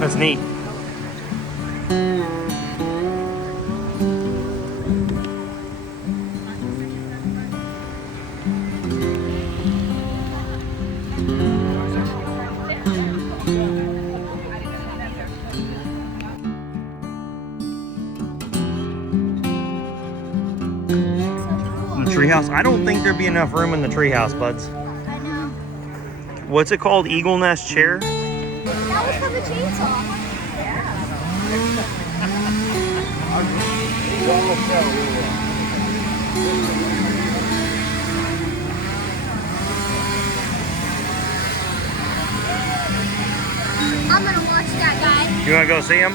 That's neat. The treehouse. I don't think there'd be enough room in the treehouse, buds. I know. What's it called? Eagle nest chair? That was from the chainsaw. I'm gonna watch that guy. You wanna go see him?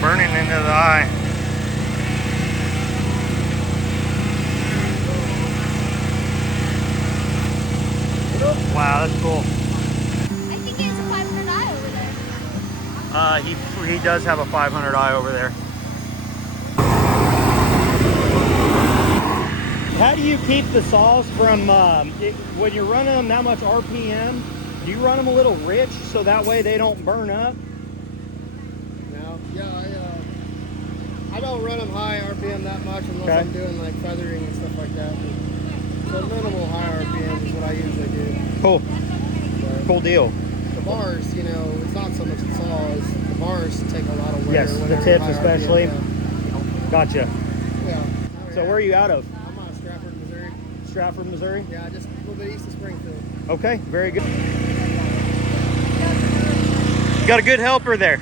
Burning into the eye. Wow, that's cool. I think he has a 500 eye over there. He does have a 500i over there. How do you keep the saws from, when you're running them that much RPM, do you run them a little rich so that way they don't burn up? No, yeah, I don't run them high RPM that much unless I'm doing like feathering and stuff like that. So minimal high RPM is what I usually do. Cool. But Cool deal. the bars, you know, it's not so much the saws. The bars take a lot of wear. Yes, the whenever tips high especially. RPM, Gotcha. yeah. So where are you out of? I'm out of Strafford, Missouri. Strafford, Missouri? Yeah, just a little bit east of Springfield. Okay, very good. Got a good helper there.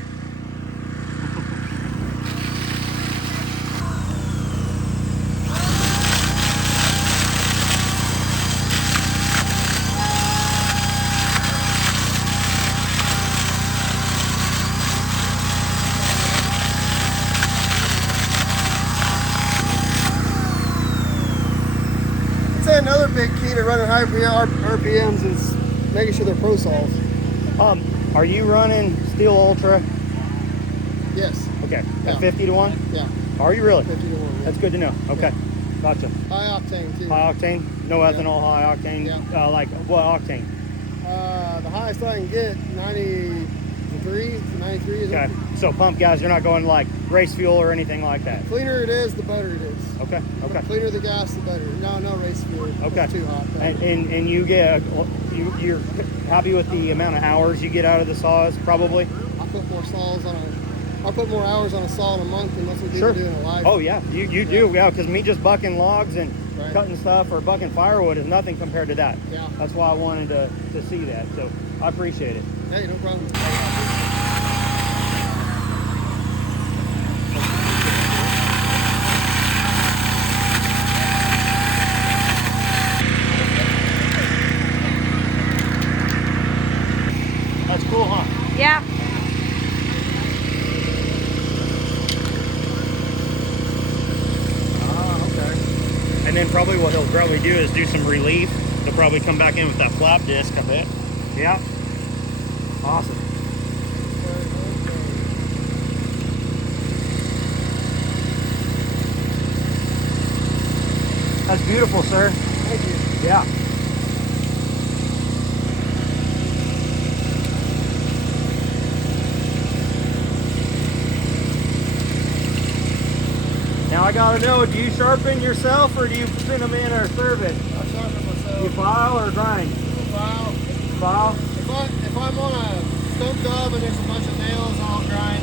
I'd say another big key to running high RPMs is making sure they're pro saws. Are you running Stihl Ultra? Yes. Okay, Yeah. at 50 to 1? Yeah. Are you really? 50 to 1. Yeah. That's good to know. Okay, gotcha. High octane too. High octane? No ethanol, high octane? Yeah. Like what octane? The highest I can get, 93. 93 is Okay, okay. so pump gas, you're not going like race fuel or anything like that? The cleaner it is, the better it is. Okay, okay. The cleaner the gas, the better. No race fuel. Okay. That's too hot. And you get, you're happy with the amount of hours you get out of the saws, probably? I put more saws on I put more hours on a saw in a month than most people Sure. do in a life. Oh yeah, you do, yeah, because me just bucking logs and Right. cutting stuff or bucking firewood is nothing compared to that. Yeah. That's why I wanted to see that, so I appreciate it. Hey, no problem. That's cool, huh? Yeah. Okay. And then probably what he'll probably do is do some relief. He'll probably come back in with that flap disc, I bet. Yeah. Awesome. That's beautiful, sir. Thank you. Yeah. Now I gotta know, do you sharpen yourself or do you send them in or service? I sharpen myself. You file or grind? File. File? If I'm on a stump dub and there's a bunch of nails, I'll grind.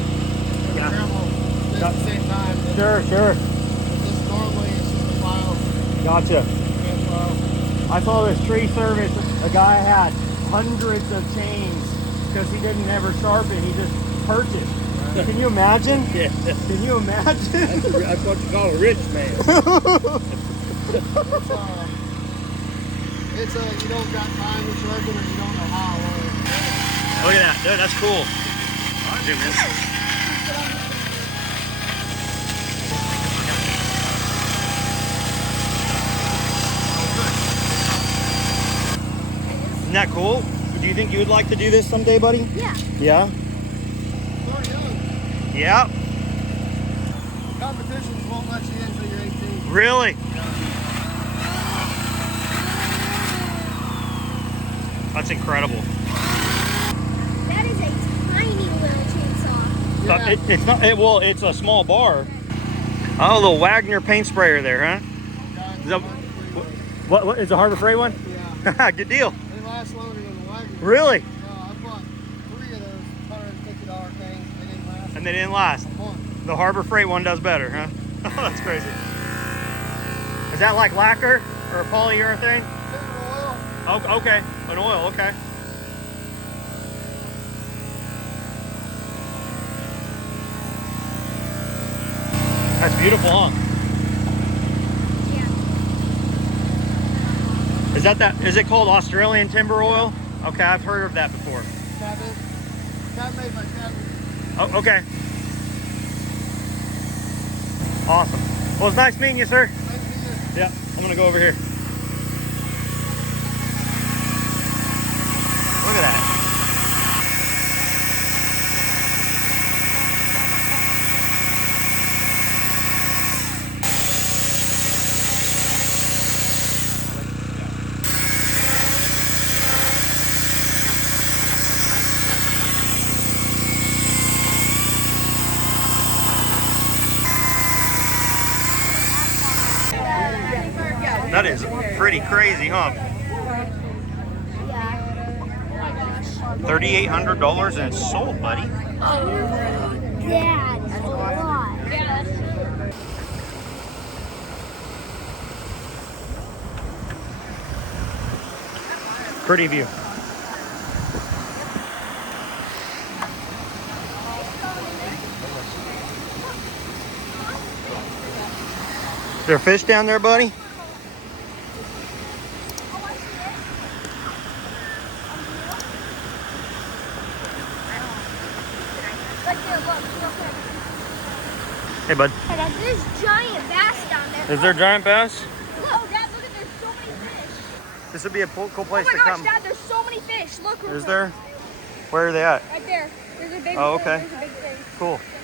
Yeah. At the same time. Sure, sure. Just normally it's just a file. Gotcha. And, I saw this tree service, a guy had hundreds of chains because he didn't ever sharpen. He just purchased. Can you imagine? Yeah. Can you imagine? That's what you call a rich man. It's you don't got time to sharpen or you don't know how long. Look at that, dude. That's cool. Zoom in. Isn't that cool? Do you think you would like to do this someday, buddy? Yeah. Yeah? Yeah. Competitions won't let you in until you're 18. Really? That's incredible. That is a tiny little chainsaw. Yeah. It's not. It's a small bar. Oh, a little Wagner paint sprayer there, huh? Is that, what is the Harbor Freight one? Yeah. Good deal. They last longer than the Wagner. Really? I bought 3 of those $150 things. They didn't last. And they didn't last. A month. The Harbor Freight one does better, huh? That's crazy. Is that like lacquer or polyurethane? Timber oil. Oh, okay. An oil, okay. That's beautiful, huh? Yeah. Is it called Australian timber oil? Okay, I've heard of that before. Cabot. Cat made by Cabot. Oh, okay. Awesome. Well, it's nice meeting you, sir. Nice to meet you. Yeah, I'm gonna go over here. Look at that. That is pretty crazy, huh? Yeah. Oh my gosh. $3,800 and it's sold, buddy. Dad, a lot. Yeah, that's true. Pretty view. Is there fish down there, buddy? Hey, bud. Hey, Dad, there's giant bass down there. Is there giant bass? Oh, Dad, look at there's so many fish. This would be a cool place Oh to my gosh, come. Dad, there's so many fish. Look. Is there? Where are they at? Right there. There's a big Oh, okay. There's a big thing. Cool. Yeah.